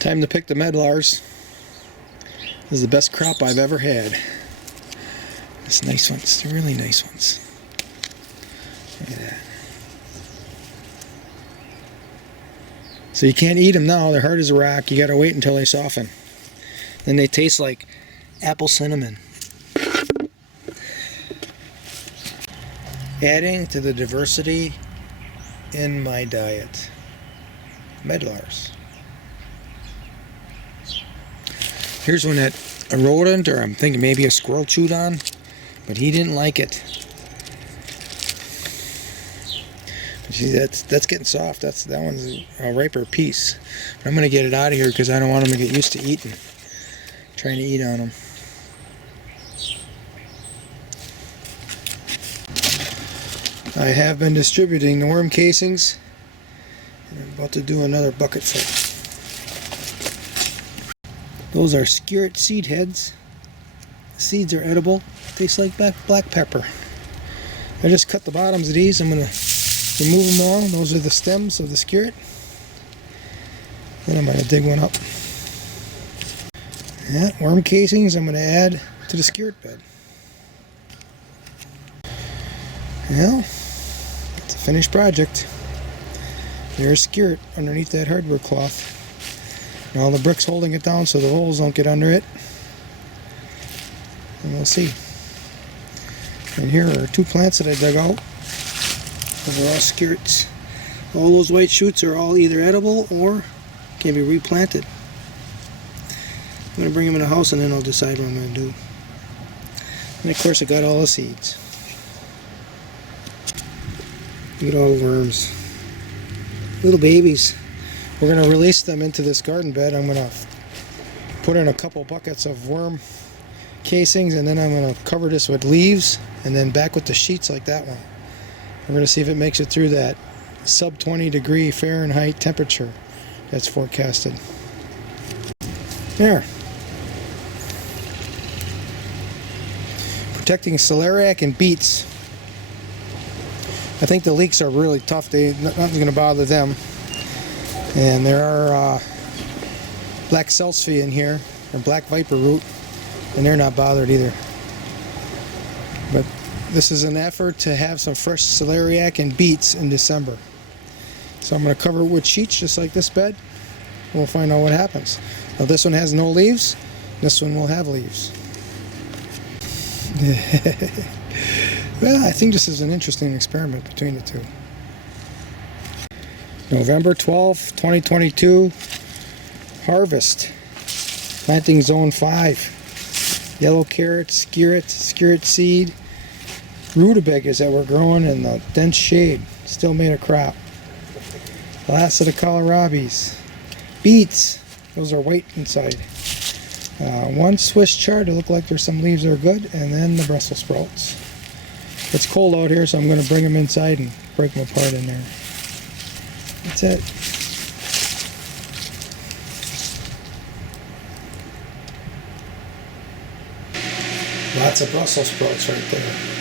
Time to pick the medlars. This is the best crop I've ever had. It's nice ones. They're really nice ones. Look at that. So you can't eat them now. They're hard as a rock. You gotta wait until they soften. Then they taste like apple cinnamon. Adding to the diversity in my diet. Medlars. Here's one that a rodent, or I'm thinking maybe a squirrel, chewed on, but he didn't like it. But see, that's getting soft. That one's a riper piece. But I'm gonna get it out of here because I don't want him to get used to eating, trying to eat on them. I have been distributing the worm casings, and I'm about to do another bucket full. Those are skirret seed heads. The seeds are edible. Taste like black pepper. I just cut the bottoms of these. I'm going to remove them all. Those are the stems of the skirret. Then I'm going to dig one up. Yeah, worm casings I'm going to add to the skirret bed. Well, it's a finished project. There's skirret underneath that hardware cloth. And all the bricks holding it down so the holes don't get under it. And we'll see. And here are two plants that I dug out. Those are all skirrets. All those white shoots are all either edible or can be replanted. I'm going to bring them in the house and then I'll decide what I'm going to do. And of course I got all the seeds. Look at all the worms. Little babies. We're going to release them into this garden bed. I'm going to put in a couple buckets of worm casings, and then I'm going to cover this with leaves and then back with the sheets like that one. We're going to see if it makes it through that sub 20 degree Fahrenheit temperature that's forecasted. There. Protecting celeriac and beets. I think the leeks are really tough. Nothing's going to bother them. And there are black salsify in here, or black viper root, and they're not bothered either. But this is an effort to have some fresh celeriac and beets in December. So I'm going to cover it with sheets just like this bed. We'll find out what happens. Now this one has no leaves. This one will have leaves. Well, I think this is an interesting experiment between the two. November 12th, 2022, harvest, planting zone 5, yellow carrots, skirret seed, rutabagas that were growing in the dense shade, still made a crop, last of the kohlrabies, beets, those are white inside, one Swiss chard to look like there's some leaves that are good, and then the Brussels sprouts. It's cold out here, so I'm going to bring them inside and break them apart in there. That's it. Lots of Brussels sprouts right there.